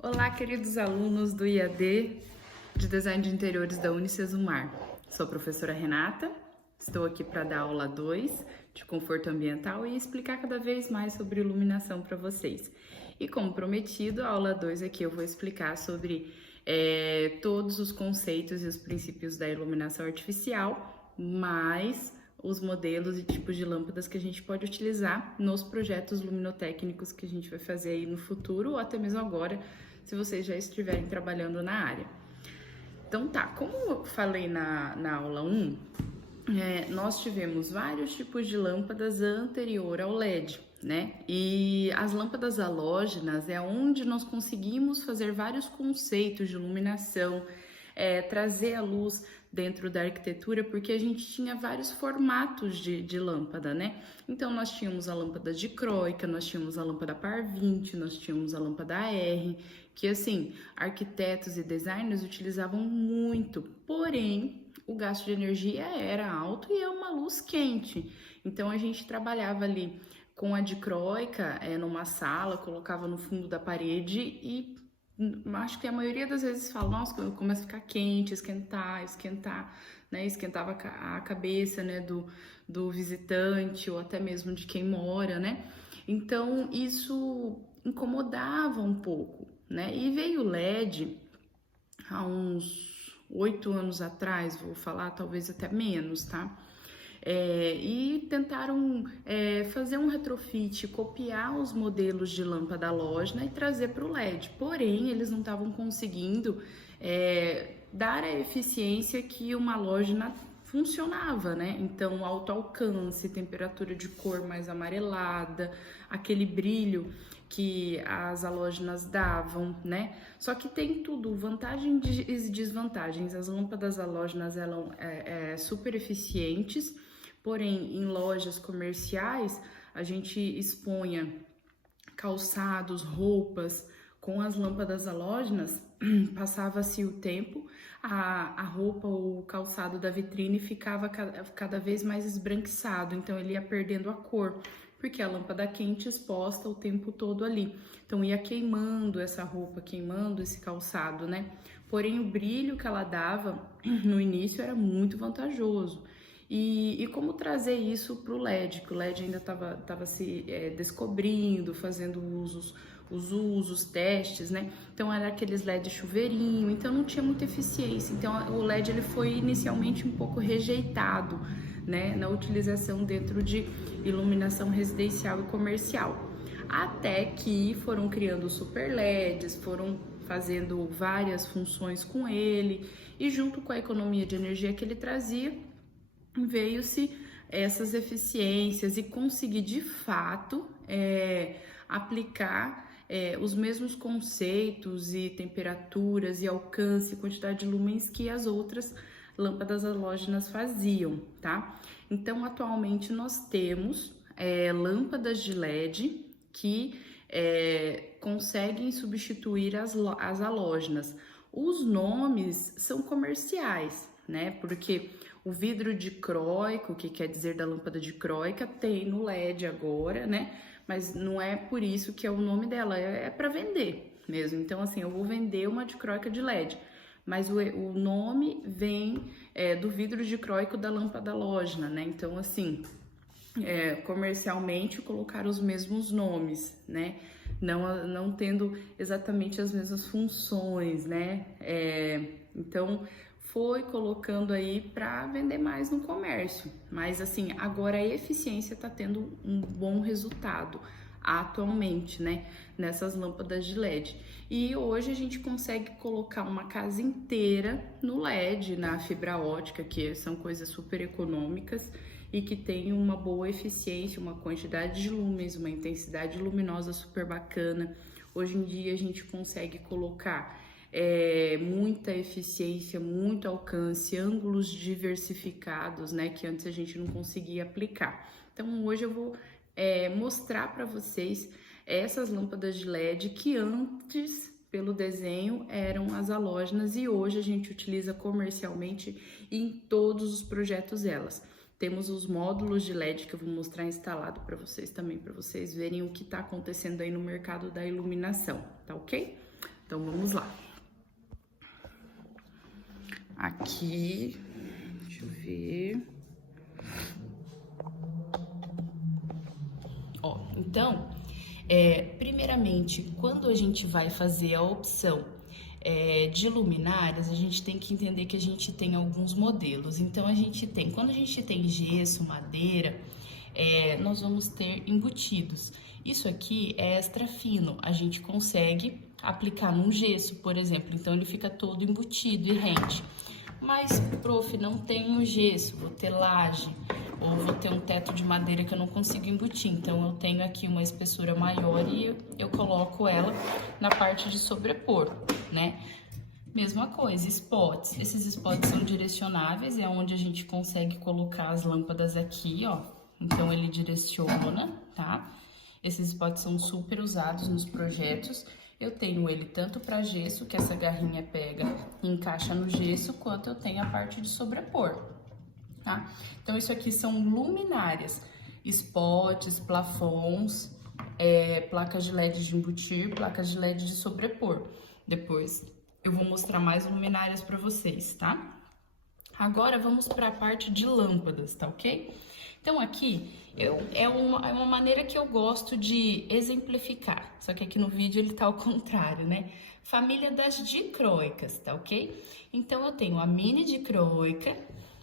Olá, queridos alunos do IAD de Design de Interiores da Unicesumar. Sou a professora Renata, estou aqui para dar aula 2 de conforto ambiental e explicar cada vez mais sobre iluminação para vocês. E como prometido, a aula 2 aqui eu vou explicar sobre todos os conceitos e os princípios da iluminação artificial, mais os modelos e tipos de lâmpadas que a gente pode utilizar nos projetos luminotécnicos que a gente vai fazer aí no futuro ou até mesmo agora, se vocês já estiverem trabalhando na área. Então tá, como eu falei na aula 1, nós tivemos vários tipos de lâmpadas anterior ao LED, né? E as lâmpadas halógenas é onde nós conseguimos fazer vários conceitos de iluminação, trazer a luz dentro da arquitetura, porque a gente tinha vários formatos de lâmpada, né? Então nós tínhamos a lâmpada dicróica, nós tínhamos a lâmpada par 20, nós tínhamos a lâmpada AR, que assim, arquitetos e designers utilizavam muito, porém o gasto de energia era alto e é uma luz quente. Então a gente trabalhava ali com a dicróica numa sala, colocava no fundo da parede e acho que a maioria das vezes fala, nossa, começa a ficar quente, esquentar, né? Esquentava a cabeça, né, do visitante ou até mesmo de quem mora, né? Então isso incomodava um pouco, né? E veio o LED há uns 8 anos atrás, vou falar talvez até menos, tá? E tentaram fazer um retrofit, copiar os modelos de lâmpada halógena e trazer para o LED, porém eles não estavam conseguindo dar a eficiência que uma halógena funcionava, né? Então, alto alcance, temperatura de cor mais amarelada, aquele brilho que as halógenas davam, né? Só que tem tudo, vantagens e desvantagens. As lâmpadas halógenas eram super eficientes, porém em lojas comerciais a gente expunha calçados, roupas com as lâmpadas halógenas, passava-se o tempo, a roupa ou o calçado da vitrine ficava cada vez mais esbranquiçado, então ele ia perdendo a cor, porque a lâmpada quente exposta o tempo todo ali. Então ia queimando essa roupa, queimando esse calçado, né? Porém o brilho que ela dava no início era muito vantajoso. E como trazer isso para o LED, que o LED ainda estava se descobrindo, fazendo os usos, testes, né? Então era aqueles LED chuveirinho, então não tinha muita eficiência. Então o LED ele foi inicialmente um pouco rejeitado, né, na utilização dentro de iluminação residencial e comercial. Até que foram criando super LEDs, foram fazendo várias funções com ele e junto com a economia de energia que ele trazia, veio-se essas eficiências e conseguir de fato aplicar os mesmos conceitos e temperaturas e alcance e quantidade de lumens que as outras lâmpadas halógenas faziam, tá? Então, atualmente nós temos lâmpadas de LED que conseguem substituir as halógenas. Os nomes são comerciais, né? Porque o vidro dicróico, que quer dizer da lâmpada dicróica, tem no LED agora, né? Mas não é por isso que é o nome dela, é para vender mesmo. Então, assim, eu vou vender uma dicróica de LED, mas o nome vem do vidro dicróico da lâmpada halógena, né? Então, assim, comercialmente colocar os mesmos nomes, né? Não tendo exatamente as mesmas funções, né? Então foi colocando aí para vender mais no comércio, mas assim, agora a eficiência está tendo um bom resultado atualmente, né, nessas lâmpadas de LED. E hoje a gente consegue colocar uma casa inteira no LED, na fibra ótica, que são coisas super econômicas e que tem uma boa eficiência, uma quantidade de lumens, uma intensidade luminosa super bacana. Hoje em dia a gente consegue colocar muita eficiência, muito alcance, ângulos diversificados, né, que antes a gente não conseguia aplicar. Então hoje eu vou mostrar para vocês essas lâmpadas de LED que antes, pelo desenho, eram as halógenas e hoje a gente utiliza comercialmente em todos os projetos elas. Temos os módulos de LED que eu vou mostrar instalado para vocês também, para vocês verem o que está acontecendo aí no mercado da iluminação, tá ok? Então, vamos lá. Aqui, deixa eu ver. Ó, então, primeiramente, quando a gente vai fazer a opção de luminárias, a gente tem que entender que a gente tem alguns modelos. Então, quando a gente tem gesso, madeira, nós vamos ter embutidos. Isso aqui é extra fino, a gente consegue aplicar num gesso, por exemplo, então ele fica todo embutido e rende. Mas, prof, não tenho gesso, vou ter laje, ou vou ter um teto de madeira que eu não consigo embutir. Então, eu tenho aqui uma espessura maior e eu coloco ela na parte de sobrepor, né? Mesma coisa, spots. Esses spots são direcionáveis, é onde a gente consegue colocar as lâmpadas aqui, ó. Então, ele direciona, tá? Esses spots são super usados nos projetos. Eu tenho ele tanto para gesso, que essa garrinha pega e encaixa no gesso, quanto eu tenho a parte de sobrepor, tá? Então, isso aqui são luminárias, spots, plafons, placas de LED de embutir, placas de LED de sobrepor. Depois eu vou mostrar mais luminárias para vocês, tá? Agora, vamos para a parte de lâmpadas, tá ok? Então, aqui é uma maneira que eu gosto de exemplificar, só que aqui no vídeo ele tá ao contrário, né? Família das dicróicas, tá ok? Então, eu tenho a mini dicróica,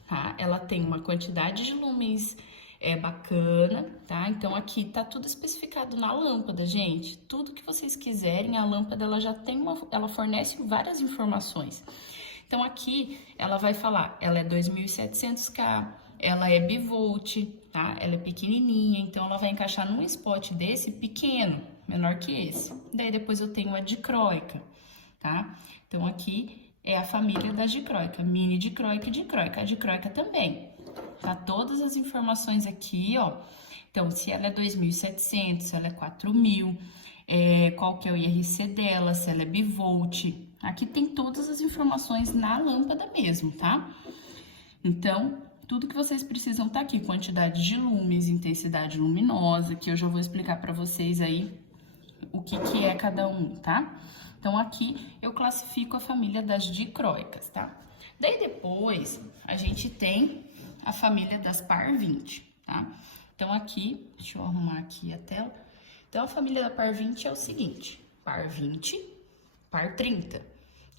tá? Ela tem uma quantidade de lumens bacana, tá? Então, aqui tá tudo especificado na lâmpada, gente. Tudo que vocês quiserem, a lâmpada ela já tem ela fornece várias informações. Então, aqui ela vai falar, ela é 2700K, ela é bivolt, tá? Ela é pequenininha, então ela vai encaixar num spot desse pequeno, menor que esse. Daí depois eu tenho a dicróica, tá? Então aqui é a família da dicróica, mini dicróica e dicróica. A dicróica também, tá? Todas as informações aqui, ó. Então, se ela é 2700, se ela é 4000, qual que é o IRC dela, se ela é bivolt. Aqui tem todas as informações na lâmpada mesmo, tá? Então, tudo que vocês precisam tá aqui, quantidade de lumes, intensidade luminosa, que eu já vou explicar para vocês aí o que é cada um, tá? Então, aqui eu classifico a família das dicróicas, tá? Daí, depois, a gente tem a família das par 20, tá? Então, aqui, deixa eu arrumar aqui a tela. Então, a família da par 20 é o seguinte, par 20, par 30,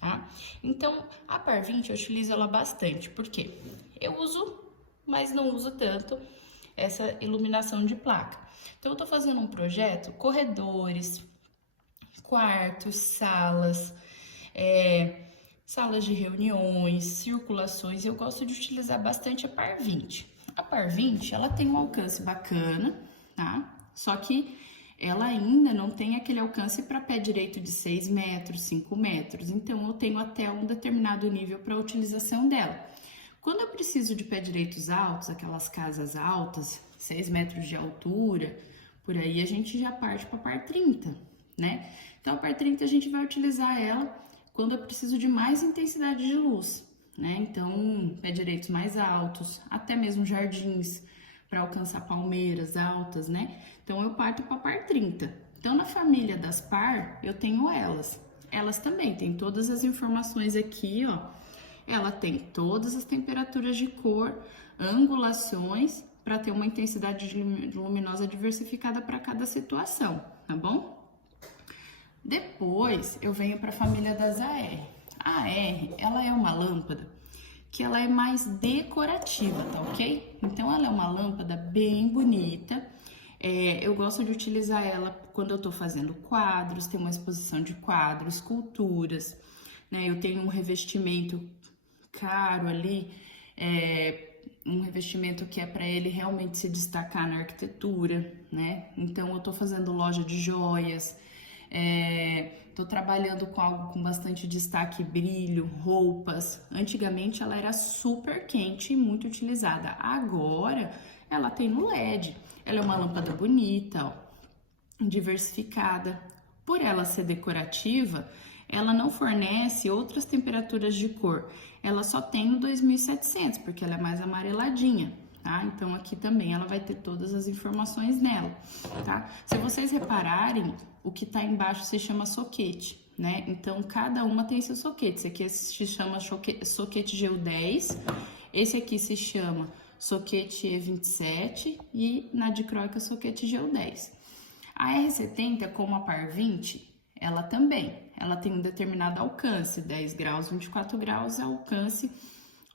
tá? Então, a par 20 eu utilizo ela bastante, porque eu uso, mas não uso tanto essa iluminação de placa. Então, eu tô fazendo um projeto, corredores, quartos, salas, salas de reuniões, circulações, eu gosto de utilizar bastante a par 20. A par 20, ela tem um alcance bacana, tá? Só que ela ainda não tem aquele alcance para pé direito de 6 metros, 5 metros. Então, eu tenho até um determinado nível para a utilização dela. Quando eu preciso de pé direitos altos, aquelas casas altas, 6 metros de altura, por aí a gente já parte para a par 30, né? Então, a par 30 a gente vai utilizar ela quando eu preciso de mais intensidade de luz, né? Então, pé direitos mais altos, até mesmo jardins, para alcançar palmeiras altas, né? Então, eu parto para par 30. Então, na família das par, eu tenho elas. Elas também têm todas as informações aqui, ó. Ela tem todas as temperaturas de cor, angulações, para ter uma intensidade luminosa diversificada para cada situação, tá bom? Depois, eu venho para a família das AR. A AR, ela é uma lâmpada que ela é mais decorativa, tá ok? Então, ela é uma lâmpada bem bonita. Eu gosto de utilizar ela quando eu tô fazendo quadros, tem uma exposição de quadros, esculturas, né? Eu tenho um revestimento caro ali, um revestimento que é para ele realmente se destacar na arquitetura, né? Então, eu tô fazendo loja de joias, tô trabalhando com algo com bastante destaque, brilho, roupas. Antigamente ela era super quente e muito utilizada. Agora ela tem no LED. Ela é uma lâmpada bonita, ó, diversificada. Por ela ser decorativa, ela não fornece outras temperaturas de cor. Ela só tem no 2700, porque ela é mais amareladinha. Tá? Então, aqui também ela vai ter todas as informações nela, tá? Se vocês repararem, o que tá embaixo se chama soquete, né? Então, cada uma tem seu soquete. Esse aqui se chama soquete GU10, esse aqui se chama soquete E27 e na dicróica soquete GU10. A R70, como a par 20, ela tem um determinado alcance, 10 graus, 24 graus é alcance,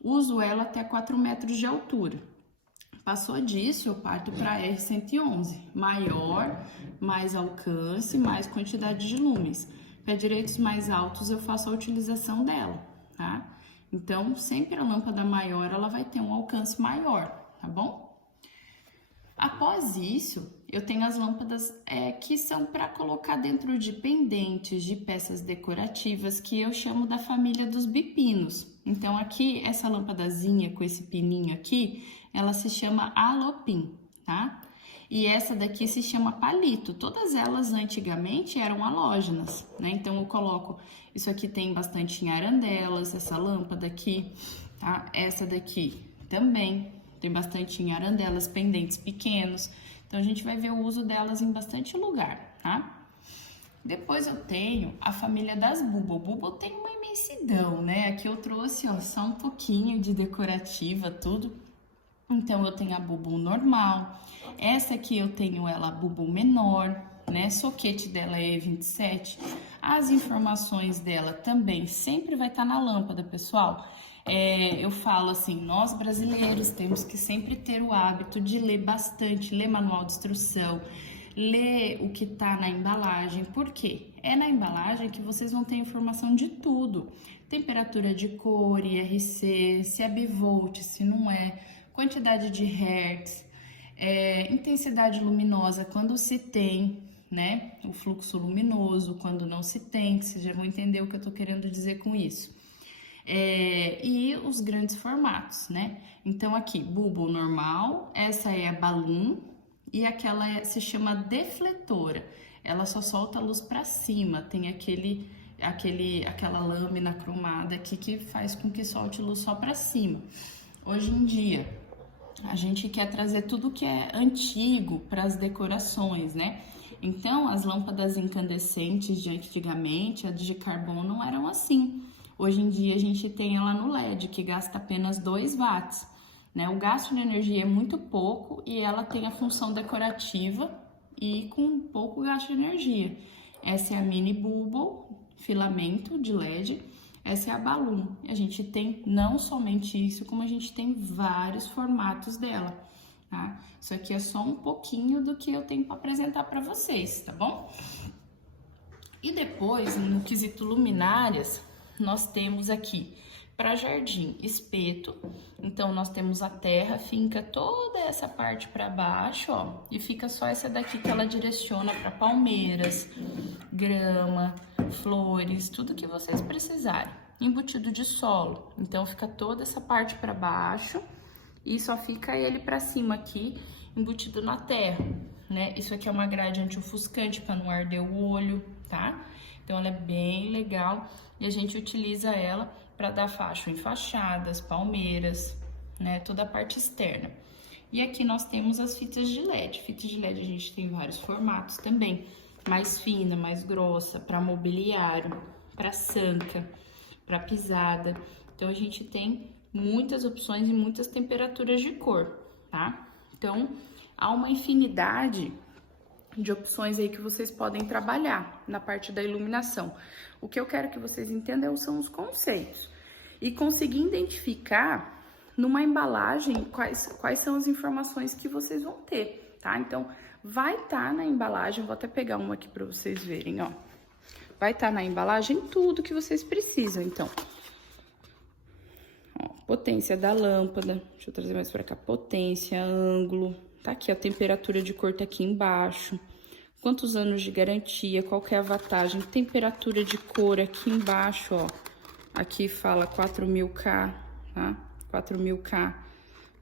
uso ela até 4 metros de altura. Passou disso, eu parto para R111, maior, mais alcance, mais quantidade de lumens. Para direitos mais altos, eu faço a utilização dela, tá? Então, sempre a lâmpada maior, ela vai ter um alcance maior, tá bom? Após isso, eu tenho as lâmpadas que são para colocar dentro de pendentes, de peças decorativas, que eu chamo da família dos bipinos. Então, aqui, essa lâmpadazinha com esse pininho aqui, ela se chama alopim, tá? E essa daqui se chama palito. Todas elas antigamente eram halógenas, né? Então eu coloco, isso aqui tem bastante em arandelas, essa lâmpada aqui, tá? Essa daqui também tem bastante em arandelas, pendentes pequenos. Então a gente vai ver o uso delas em bastante lugar, tá? Depois eu tenho a família das Bubble. Bubble tem uma imensidão, né? Aqui eu trouxe, ó, só um pouquinho de decorativa, tudo. Então, eu tenho a Bubble normal, essa aqui eu tenho ela a Bubble menor, né? Soquete dela é E27. As informações dela também sempre vai estar na lâmpada, pessoal. Eu falo assim, nós brasileiros temos que sempre ter o hábito de ler bastante, ler manual de instrução, ler o que tá na embalagem. Por quê? É na embalagem que vocês vão ter informação de tudo. Temperatura de cor, IRC, se é bivolt, se não é, quantidade de hertz, intensidade luminosa quando se tem, né, o fluxo luminoso, quando não se tem, que vocês já vão entender o que eu tô querendo dizer com isso. E os grandes formatos, né? Então aqui, Bubble normal, essa é a balloon e aquela se chama defletora. Ela só solta a luz para cima, tem aquela lâmina cromada aqui que faz com que solte luz só para cima. Hoje em dia, a gente quer trazer tudo que é antigo para as decorações, né? Então, as lâmpadas incandescentes de antigamente, as de carbono, não eram assim. Hoje em dia, a gente tem ela no LED, que gasta apenas 2 watts, né? O gasto de energia é muito pouco e ela tem a função decorativa e com pouco gasto de energia. Essa é a mini Bubble, filamento de LED. Essa é a balloon. A gente tem não somente isso, como a gente tem vários formatos dela, tá? Isso aqui é só um pouquinho do que eu tenho para apresentar para vocês, tá bom? E depois, no quesito luminárias, nós temos aqui para jardim espeto. Então, nós temos a terra, finca toda essa parte para baixo, ó, e fica só essa daqui que ela direciona para palmeiras, grama, flores, tudo que vocês precisarem. Embutido de solo, então fica toda essa parte para baixo e só fica ele para cima aqui, embutido na terra, né? Isso aqui é uma grade anti-ofuscante para não arder o olho, tá? Então ela é bem legal e a gente utiliza ela para dar facho em fachadas, palmeiras, né? Toda a parte externa. E aqui nós temos as fitas de LED. Fitas de LED a gente tem vários formatos também, mais fina, mais grossa, para mobiliário, para sanca, para pisada. Então a gente tem muitas opções e muitas temperaturas de cor, tá? Então há uma infinidade de opções aí que vocês podem trabalhar na parte da iluminação. O que eu quero que vocês entendam são os conceitos e conseguir identificar numa embalagem quais são as informações que vocês vão ter, tá? Então vai estar na embalagem, vou até pegar uma aqui para vocês verem, ó. Vai estar na embalagem tudo que vocês precisam, então. Ó, potência da lâmpada, deixa eu trazer mais pra cá, potência, ângulo, tá aqui, a temperatura de cor tá aqui embaixo, quantos anos de garantia, qual que é a wattagem, temperatura de cor aqui embaixo, ó, aqui fala 4000K, tá? 4000K,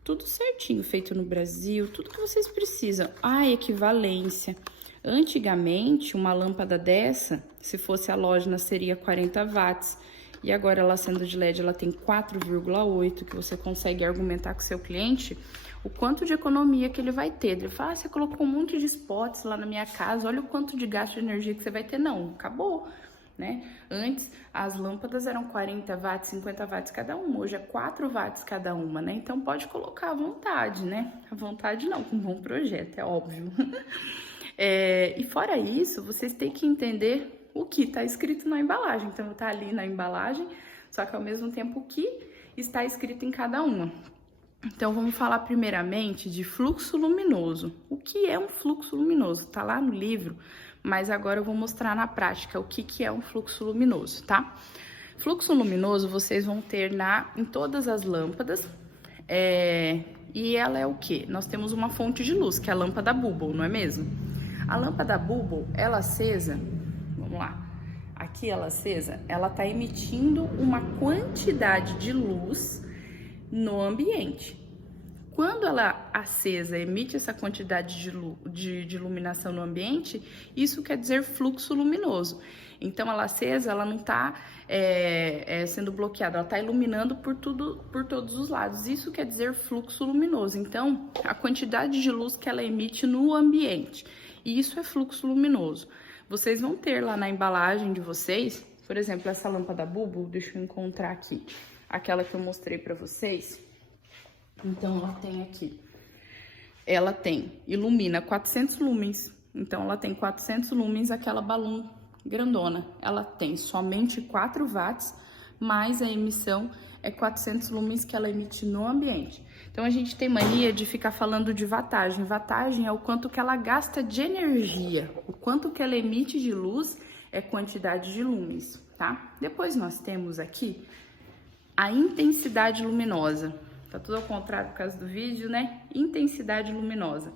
tudo certinho, feito no Brasil, tudo que vocês precisam. Ah, equivalência. Antigamente, uma lâmpada dessa, se fosse halógena, seria 40 watts. E agora, ela sendo de LED, ela tem 4,8, que você consegue argumentar com o seu cliente o quanto de economia que ele vai ter. Ele fala, você colocou um monte de spots lá na minha casa, olha o quanto de gasto de energia que você vai ter. Não, acabou, né? Antes, as lâmpadas eram 40 watts, 50 watts cada uma, hoje é 4 watts cada uma, né? Então, pode colocar à vontade, né? À vontade não, com um bom projeto, é óbvio. E fora isso, vocês têm que entender o que está escrito na embalagem. Então, tá ali na embalagem, só que ao mesmo tempo o que está escrito em cada uma. Então, vamos falar primeiramente de fluxo luminoso. O que é um fluxo luminoso? Tá lá no livro, mas agora eu vou mostrar na prática o que é um fluxo luminoso, tá? Fluxo luminoso vocês vão ter em todas as lâmpadas, e ela é o quê? Nós temos uma fonte de luz, que é a lâmpada Bubble, não é mesmo? A lâmpada Bubble, ela acesa, vamos lá, aqui ela acesa, ela tá emitindo uma quantidade de luz no ambiente. Quando ela acesa emite essa quantidade de iluminação no ambiente, isso quer dizer fluxo luminoso. Então, ela acesa, ela não está sendo bloqueada, ela está iluminando por todos os lados. Isso quer dizer fluxo luminoso. Então, a quantidade de luz que ela emite no ambiente. E isso é fluxo luminoso. Vocês vão ter lá na embalagem de vocês, por exemplo, essa lâmpada Bubble, deixa eu encontrar aqui. Aquela que eu mostrei pra vocês, então ela tem aqui, ilumina 400 lumens, então ela tem 400 lumens, aquela balão grandona, ela tem somente 4 watts, mas a emissão é 400 lumens que ela emite no ambiente. Então a gente tem mania de ficar falando de wattagem, wattagem é o quanto que ela gasta de energia, o quanto que ela emite de luz é quantidade de lumens, tá? Depois nós temos aqui a intensidade luminosa, tá tudo ao contrário por causa do vídeo, né? Intensidade luminosa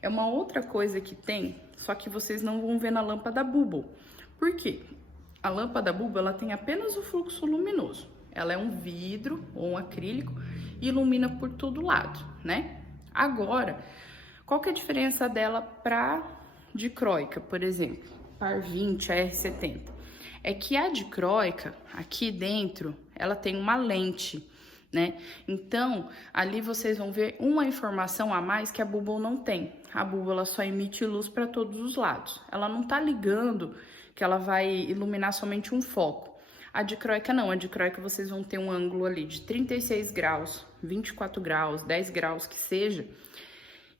é uma outra coisa que tem, só que vocês não vão ver na lâmpada Bubble. Por quê? A lâmpada Bubble, ela tem apenas o fluxo luminoso. Ela é um vidro ou um acrílico e ilumina por todo lado, né? Agora, qual que é a diferença dela para dicróica, por exemplo, par 20, a R70? É que a dicróica, aqui dentro, ela tem uma lente, né? Então, ali vocês vão ver uma informação a mais que a Bubble não tem. A Bubble, ela só emite luz para todos os lados. Ela não tá ligando que ela vai iluminar somente um foco. A dicróica não, a dicróica vocês vão ter um ângulo ali de 36 graus, 24 graus, 10 graus que seja,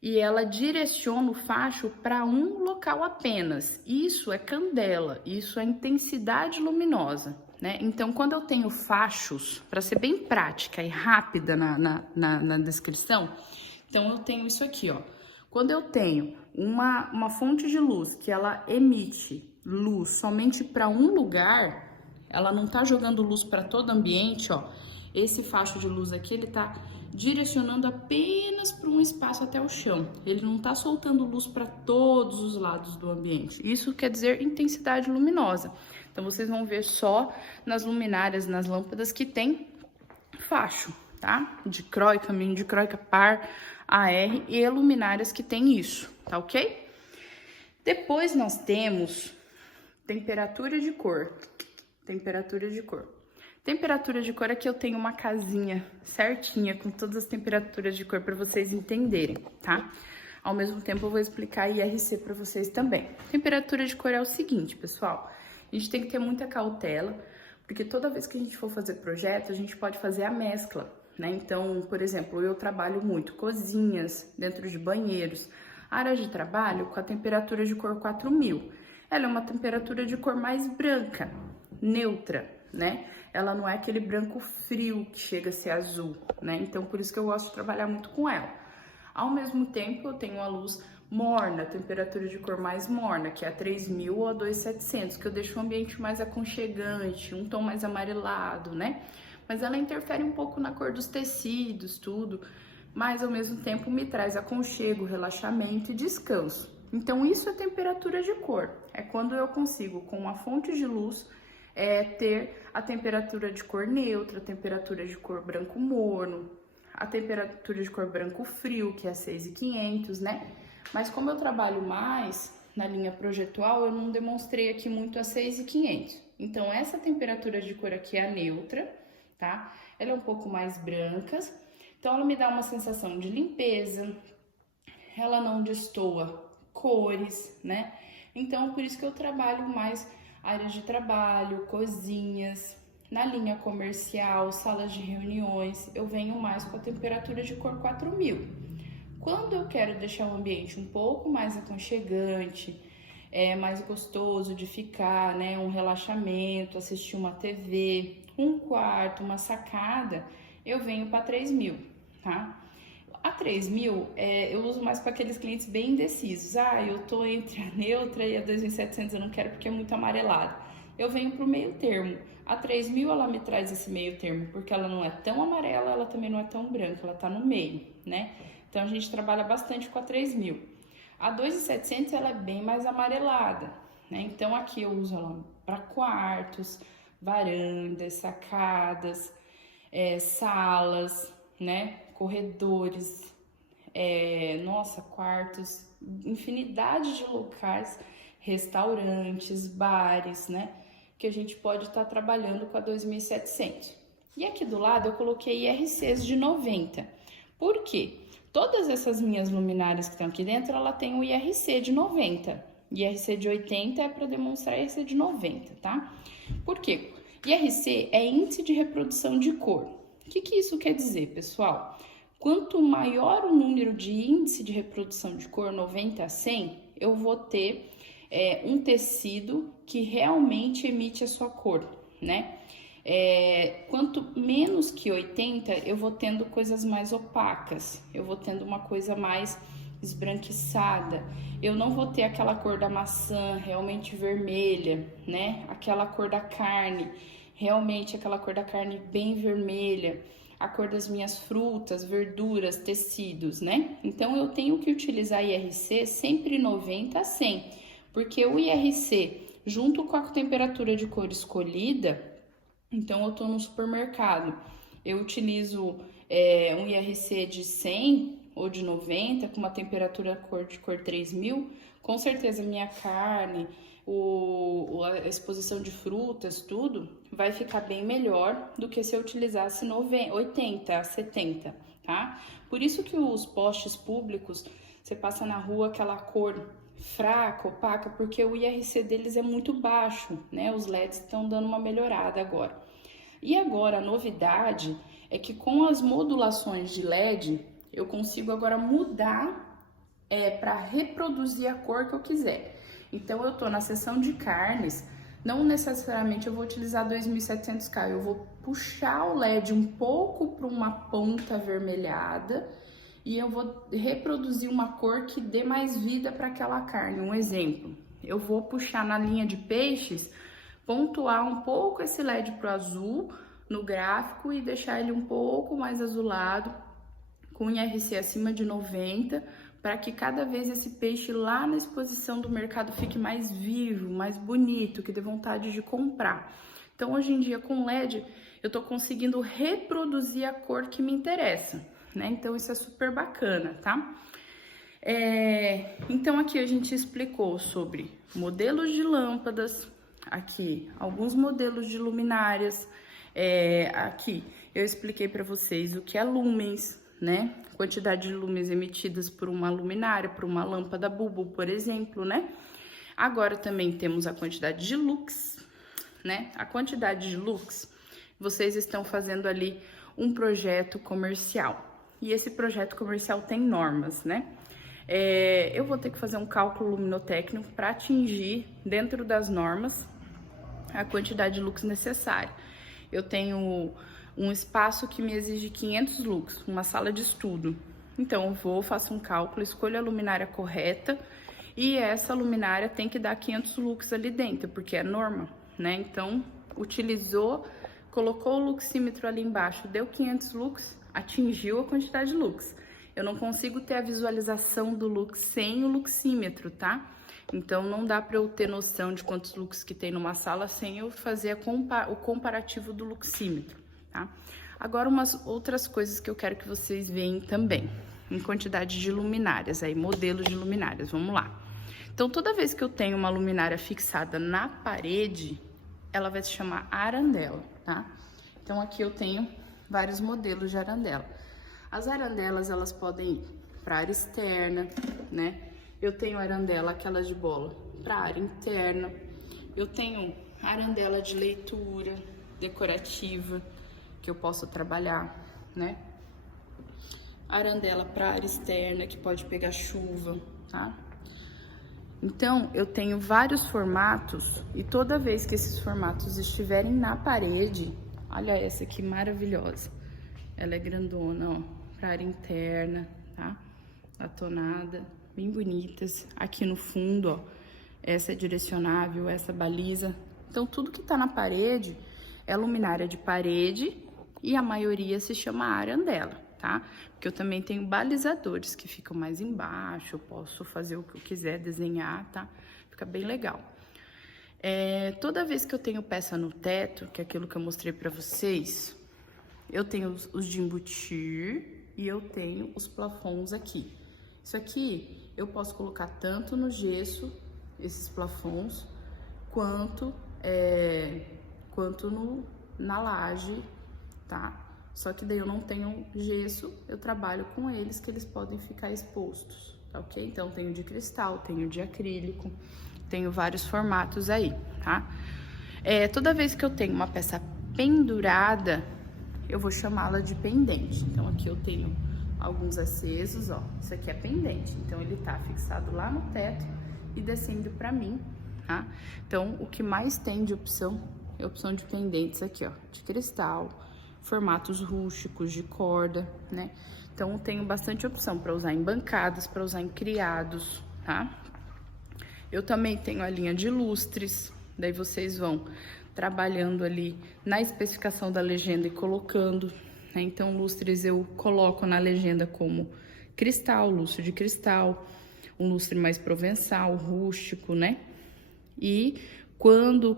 e ela direciona o facho para um local apenas. Isso é candela, isso é intensidade luminosa, né? Então, quando eu tenho fachos, para ser bem prática e rápida na descrição, então eu tenho isso aqui, ó. Quando eu tenho uma fonte de luz que ela emite luz somente para um lugar, ela não tá jogando luz para todo o ambiente, ó. Esse facho de luz aqui, ele tá direcionando apenas para um espaço até o chão. Ele não tá soltando luz para todos os lados do ambiente. Isso quer dizer intensidade luminosa. Então, vocês vão ver só nas luminárias, nas lâmpadas que tem facho, tá? Dicróica, mini dicróica, par, AR e luminárias que tem isso, tá ok? Depois nós temos temperatura de cor. Temperatura de cor. Temperatura de cor, aqui eu tenho uma casinha certinha com todas as temperaturas de cor para vocês entenderem, tá? Ao mesmo tempo eu vou explicar IRC para vocês também. Temperatura de cor é o seguinte, pessoal, a gente tem que ter muita cautela, porque toda vez que a gente for fazer projeto, a gente pode fazer a mescla, né? Então, por exemplo, eu trabalho muito cozinhas, dentro de banheiros, áreas de trabalho com a temperatura de cor 4000. Ela é uma temperatura de cor mais branca, neutra, né? Ela não é aquele branco frio que chega a ser azul, né? Então, por isso que eu gosto de trabalhar muito com ela. Ao mesmo tempo, eu tenho a luz morna, temperatura de cor mais morna, que é a 3000 ou a 2700, que eu deixo o ambiente mais aconchegante, um tom mais amarelado, né? Mas ela interfere um pouco na cor dos tecidos, tudo, mas ao mesmo tempo me traz aconchego, relaxamento e descanso. Então, isso é temperatura de cor. É quando eu consigo, com uma fonte de luz, ter a temperatura de cor neutra, a temperatura de cor branco morno, a temperatura de cor branco frio, que é 6500, né? Mas como eu trabalho mais na linha projetual, eu não demonstrei aqui muito a 6500. Então, essa temperatura de cor aqui é a neutra, tá? Ela é um pouco mais branca, então ela me dá uma sensação de limpeza, ela não destoa cores, né? Então, por isso que eu trabalho mais áreas de trabalho, cozinhas. Na linha comercial, salas de reuniões, eu venho mais com a temperatura de cor 4000. Quando eu quero deixar o ambiente um pouco mais aconchegante, mais gostoso de ficar, né, um relaxamento, assistir uma TV, um quarto, uma sacada, eu venho para 3000, tá? A 3000 eu uso mais para aqueles clientes bem indecisos. Eu tô entre a neutra e a 2700 eu não quero porque é muito amarelado. Eu venho pro meio termo. A 3000 ela me traz esse meio termo porque ela não é tão amarela, ela também não é tão branca, ela tá no meio, né? Então a gente trabalha bastante com a 3000. A 2700 ela é bem mais amarelada, né? Então aqui eu uso ela para quartos, varandas, sacadas, salas, né? Corredores, quartos, infinidade de locais, restaurantes, bares, né? Que a gente pode estar trabalhando com a 2700. E aqui do lado eu coloquei IRCs de 90. Por quê? Todas essas minhas luminárias que estão aqui dentro, ela tem o IRC de 90. IRC de 80 é para demonstrar IRC de 90, tá? Por quê? IRC é índice de reprodução de cor. O que isso quer dizer, pessoal? Quanto maior o número de índice de reprodução de cor, 90 a 100, eu vou ter um tecido que realmente emite a sua cor, né? Quanto menos que 80, eu vou tendo coisas mais opacas, eu vou tendo uma coisa mais esbranquiçada, eu não vou ter aquela cor da maçã realmente vermelha, né? Aquela cor da carne, realmente aquela cor da carne bem vermelha, a cor das minhas frutas, verduras, tecidos, né? Então eu tenho que utilizar IRC sempre 90 a 100, porque o IRC, junto com a temperatura de cor escolhida, então eu tô no supermercado, eu utilizo um IRC de 100 ou de 90, com uma temperatura de cor 3000, com certeza minha carne, a exposição de frutas, tudo, vai ficar bem melhor do que se eu utilizasse 80, 70, tá? Por isso que os postes públicos, você passa na rua aquela cor fraca, opaca, porque o IRC deles é muito baixo, né? Os LEDs estão dando uma melhorada agora. E agora a novidade é que com as modulações de LED, eu consigo agora mudar para reproduzir a cor que eu quiser. Então eu tô na seção de carnes, não necessariamente eu vou utilizar 2700K, eu vou puxar o LED um pouco para uma ponta avermelhada e eu vou reproduzir uma cor que dê mais vida para aquela carne. Um exemplo, eu vou puxar na linha de peixes, pontuar um pouco esse LED pro azul no gráfico e deixar ele um pouco mais azulado, com IRC acima de 90, para que cada vez esse peixe lá na exposição do mercado fique mais vivo, mais bonito, que dê vontade de comprar. Então, hoje em dia, com LED, eu tô conseguindo reproduzir a cor que me interessa, né? Então, isso é super bacana, tá? Então, aqui a gente explicou sobre modelos de lâmpadas, aqui alguns modelos de luminárias, aqui eu expliquei para vocês o que é lumens, né? Quantidade de lumens emitidas por uma luminária, por uma lâmpada bulbo, por exemplo, né? Agora também temos a quantidade de lux, né? A quantidade de lux, vocês estão fazendo ali um projeto comercial. E esse projeto comercial tem normas, né? Eu vou ter que fazer um cálculo luminotécnico para atingir, dentro das normas, a quantidade de lux necessária. Eu tenho um espaço que me exige 500 lux, uma sala de estudo. Então, eu faço um cálculo, escolho a luminária correta e essa luminária tem que dar 500 lux ali dentro, porque é norma, né? Então, colocou o luxímetro ali embaixo, deu 500 lux, atingiu a quantidade de lux. Eu não consigo ter a visualização do lux sem o luxímetro, tá? Então, não dá para eu ter noção de quantos lux que tem numa sala sem eu fazer o comparativo do luxímetro, tá? Agora, umas outras coisas que eu quero que vocês vejam também, em quantidade de luminárias, aí, modelos de luminárias, vamos lá. Então, toda vez que eu tenho uma luminária fixada na parede, ela vai se chamar arandela, tá? Então, aqui eu tenho vários modelos de arandela. As arandelas, elas podem ir para área externa, né? Eu tenho arandela, aquelas de bola, para área interna. eu tenho arandela de leitura, decorativa, que eu posso trabalhar, né? Arandela para área externa, que pode pegar chuva, tá? Então, eu tenho vários formatos e toda vez que esses formatos estiverem na parede, olha essa aqui maravilhosa. Ela é grandona, ó, para área interna, tá? Latonada, bem bonitas. Aqui no fundo, ó, essa é direcionável, essa baliza. Então, tudo que tá na parede é luminária de parede e a maioria se chama arandela, tá? Porque eu também tenho balizadores que ficam mais embaixo, eu posso fazer o que eu quiser, desenhar, tá? Fica bem legal. Toda vez que eu tenho peça no teto, que é aquilo que eu mostrei pra vocês, eu tenho os de embutir e eu tenho os plafons aqui. Isso aqui eu posso colocar tanto no gesso, esses plafons, quanto na laje, tá? Só que daí eu não tenho gesso, eu trabalho com eles, que eles podem ficar expostos, tá ok? Então, tenho de cristal, tenho de acrílico, tenho vários formatos aí, tá? Toda vez que eu tenho uma peça pendurada, eu vou chamá-la de pendente. Então, aqui eu tenho alguns acesos, ó. Isso aqui é pendente, então ele tá fixado lá no teto e descendo pra mim, tá? Então, o que mais tem de opção é a opção de pendentes aqui, ó, de cristal, formatos rústicos, de corda, né? Então, eu tenho bastante opção para usar em bancadas, para usar em criados, tá? Eu também tenho a linha de lustres, daí vocês vão trabalhando ali na especificação da legenda e colocando, né? Então, lustres eu coloco na legenda como cristal, lustre de cristal, um lustre mais provençal, rústico, né? E quando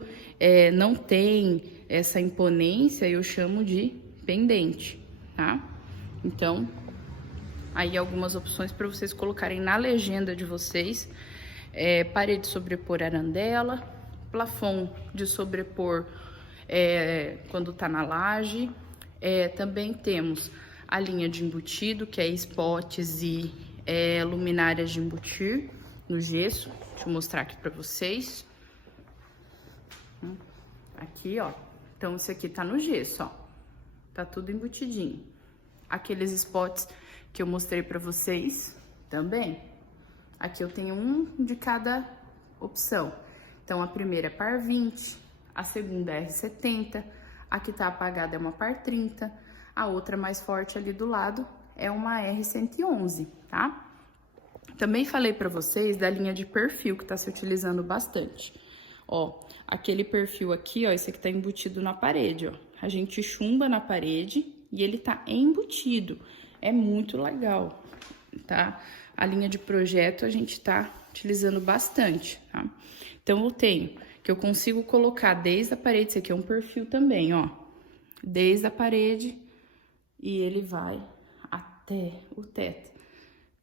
não tem essa imponência, eu chamo de pendente, tá? Então, aí algumas opções para vocês colocarem na legenda de vocês. Parede sobrepor arandela, plafon de sobrepor quando tá na laje. Também temos a linha de embutido, que é spots e luminárias de embutir no gesso. Deixa eu mostrar aqui para vocês. Aqui, ó. Então, isso aqui tá no gesso, ó. Tá tudo embutidinho. Aqueles spots que eu mostrei pra vocês também. Aqui eu tenho um de cada opção. Então, a primeira é par 20, a segunda é R70, a que tá apagada é uma par 30, a outra mais forte ali do lado é uma R111, tá? Também falei pra vocês da linha de perfil que tá se utilizando bastante. Ó, aquele perfil aqui, ó, esse aqui tá embutido na parede, ó. A gente chumba na parede e ele tá embutido. É muito legal, tá? A linha de projeto a gente tá utilizando bastante, tá? Então, eu tenho que eu consigo colocar desde a parede, esse aqui é um perfil também, ó. Desde a parede e ele vai até o teto.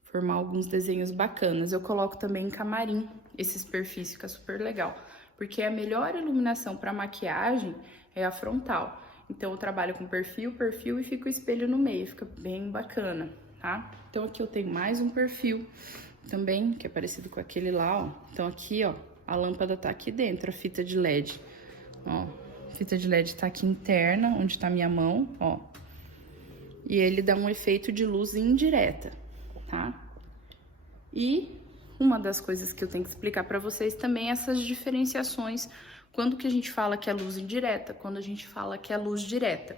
Formar alguns desenhos bacanas. Eu coloco também em camarim, esses perfis, fica super legal. Porque a melhor iluminação para maquiagem é a frontal. Então, eu trabalho com perfil e fica o espelho no meio, fica bem bacana, tá? Então, aqui eu tenho mais um perfil também, que é parecido com aquele lá, ó. Então, aqui, ó, a lâmpada tá aqui dentro, a fita de LED. Ó, a fita de LED tá aqui interna, onde tá a minha mão, ó. E ele dá um efeito de luz indireta, tá? E uma das coisas que eu tenho que explicar para vocês também é essas diferenciações, quando que a gente fala que é luz indireta, quando a gente fala que é luz direta.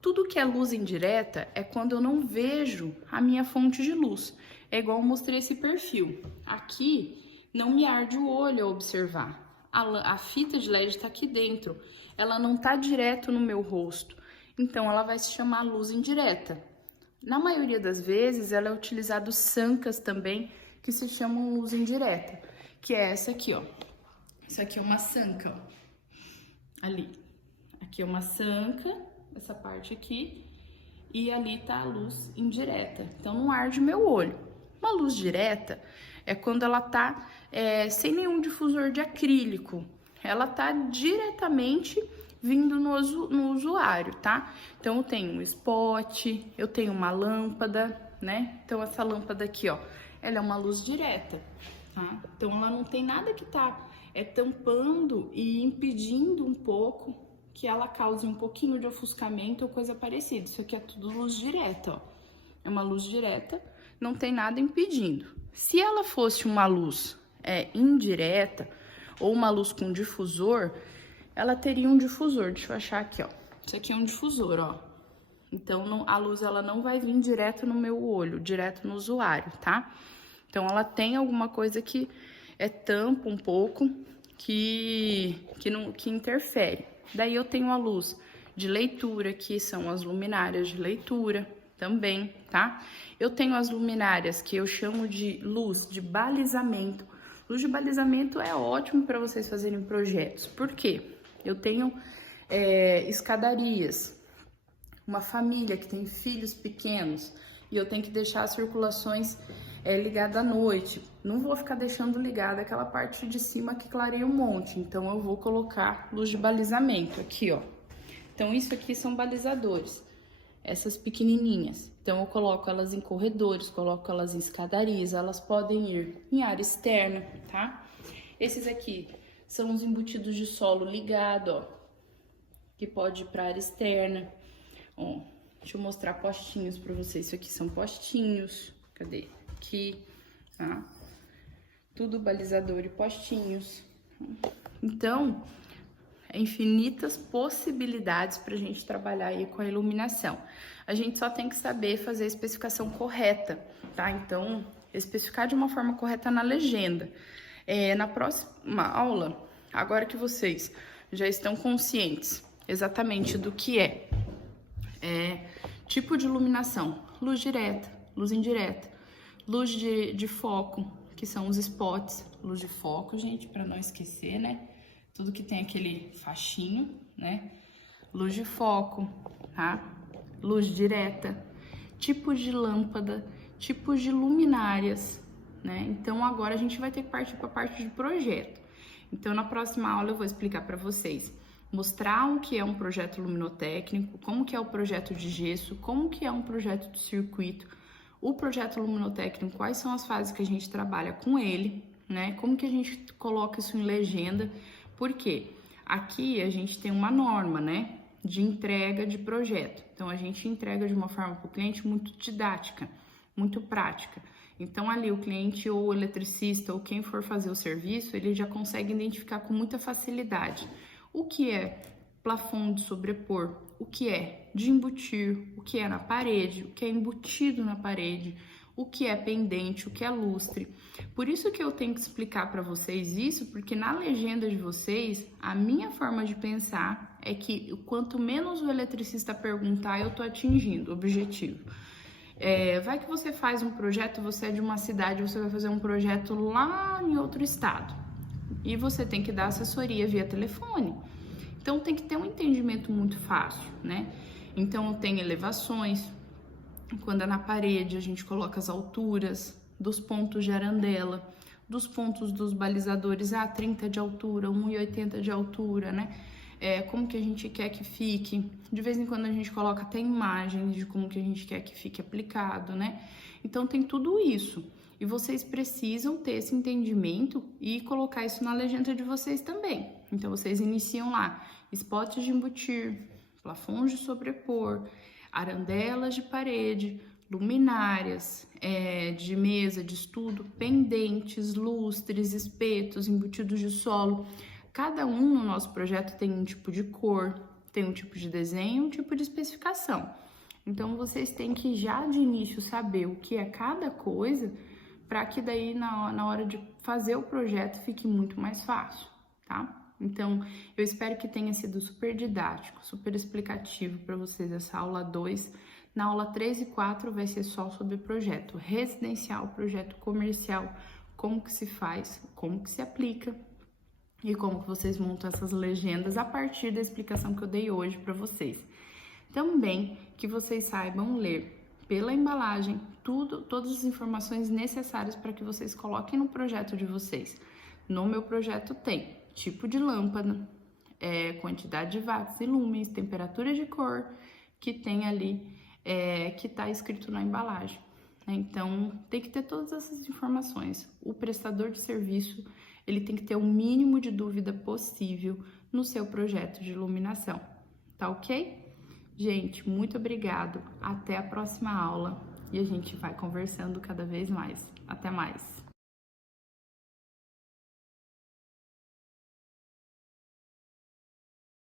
Tudo que é luz indireta é quando eu não vejo a minha fonte de luz. É igual eu mostrei esse perfil. Aqui não me arde o olho ao observar. A fita de LED está aqui dentro, ela não está direto no meu rosto, então ela vai se chamar luz indireta. Na maioria das vezes, ela é utilizada os sancas também, que se chamam luz indireta, que é essa aqui, ó. Isso aqui é uma sanca, ó. Ali. Aqui é uma sanca, essa parte aqui, e ali tá a luz indireta. Então, não arde meu olho. Uma luz direta é quando ela tá sem nenhum difusor de acrílico. Ela tá diretamente vindo no usuário, tá? Então, eu tenho um spot, eu tenho uma lâmpada, né? Então, essa lâmpada aqui, ó, ela é uma luz direta, tá? Então, ela não tem nada que tá é tampando e impedindo um pouco que ela cause um pouquinho de ofuscamento ou coisa parecida. Isso aqui é tudo luz direta, ó. É uma luz direta, não tem nada impedindo. Se ela fosse uma luz indireta ou uma luz com difusor, ela teria um difusor. Deixa eu achar aqui, ó. Isso aqui é um difusor, ó. Então, a luz ela não vai vir direto no meu olho, direto no usuário, tá? Então, ela tem alguma coisa que tampa um pouco, que interfere. Daí, eu tenho a luz de leitura, que são as luminárias de leitura também, tá? Eu tenho as luminárias que eu chamo de luz de balizamento. Luz de balizamento é ótimo para vocês fazerem projetos. Por quê? Eu tenho escadarias, uma família que tem filhos pequenos e eu tenho que deixar as circulações ligadas à noite. Não vou ficar deixando ligada aquela parte de cima que clareia um monte, então eu vou colocar luz de balizamento aqui, ó. Então isso aqui são balizadores, essas pequenininhas. Então eu coloco elas em corredores, coloco elas em escadarias, elas podem ir em área externa, tá? Esses aqui são os embutidos de solo ligado, ó, que pode ir para área externa. Ó, deixa eu mostrar postinhos para vocês. Isso aqui são postinhos. Cadê? Aqui, tá? Tudo balizador e postinhos. Então, infinitas possibilidades para a gente trabalhar aí com a iluminação. A gente só tem que saber fazer a especificação correta, tá? Então, especificar de uma forma correta na legenda. Na próxima aula, agora que vocês já estão conscientes exatamente do que é tipo de iluminação, luz direta, luz indireta, luz de foco, que são os spots, luz de foco, gente, para não esquecer, né? Tudo que tem aquele faixinho, né? Luz de foco, tá? Luz direta, tipos de lâmpada, tipos de luminárias, né? Então, agora a gente vai ter que partir para a parte de projeto. Então, na próxima aula eu vou explicar para vocês, mostrar o que é um projeto luminotécnico, como que é o projeto de gesso, como que é um projeto de circuito, o projeto luminotécnico, quais são as fases que a gente trabalha com ele, né? Como que a gente coloca isso em legenda, porque aqui a gente tem uma norma, né, de entrega de projeto. Então, a gente entrega de uma forma para o cliente muito didática, muito prática. Então, ali o cliente ou o eletricista ou quem for fazer o serviço, ele já consegue identificar com muita facilidade o que é plafond de sobrepor, o que é de embutir, o que é na parede, o que é embutido na parede, o que é pendente, o que é lustre. Por isso que eu tenho que explicar para vocês isso, porque na legenda de vocês, a minha forma de pensar é que quanto menos o eletricista perguntar, eu tô atingindo o objetivo. Vai que você faz um projeto, você é de uma cidade, você vai fazer um projeto lá em outro estado. E você tem que dar assessoria via telefone. Então, tem que ter um entendimento muito fácil, né? Então, tem elevações. Quando é na parede, a gente coloca as alturas dos pontos de arandela, dos pontos dos balizadores, 30 de altura, 1,80 de altura, né? Como que a gente quer que fique. De vez em quando a gente coloca até imagens de como que a gente quer que fique aplicado, né? Então, tem tudo isso. E vocês precisam ter esse entendimento e colocar isso na legenda de vocês também. Então, vocês iniciam lá, spots de embutir, plafons de sobrepor, arandelas de parede, luminárias de mesa, de estudo, pendentes, lustres, espetos, embutidos de solo. Cada um no nosso projeto tem um tipo de cor, tem um tipo de desenho, um tipo de especificação. Então, vocês têm que já de início saber o que é cada coisa, para que daí na hora de fazer o projeto fique muito mais fácil, tá? Então, eu espero que tenha sido super didático, super explicativo para vocês essa aula 2. Na aula 3 e 4 vai ser só sobre projeto residencial, projeto comercial, como que se faz, como que se aplica e como que vocês montam essas legendas a partir da explicação que eu dei hoje para vocês. Também que vocês saibam ler pela embalagem todas as informações necessárias para que vocês coloquem no projeto de vocês. No meu projeto tem tipo de lâmpada, quantidade de watts e lumens, temperatura de cor, que tem ali, que está escrito na embalagem, né? Então, tem que ter todas essas informações. O prestador de serviço ele tem que ter o mínimo de dúvida possível no seu projeto de iluminação, tá ok? Gente, muito obrigado, até a próxima aula e a gente vai conversando cada vez mais. Até mais!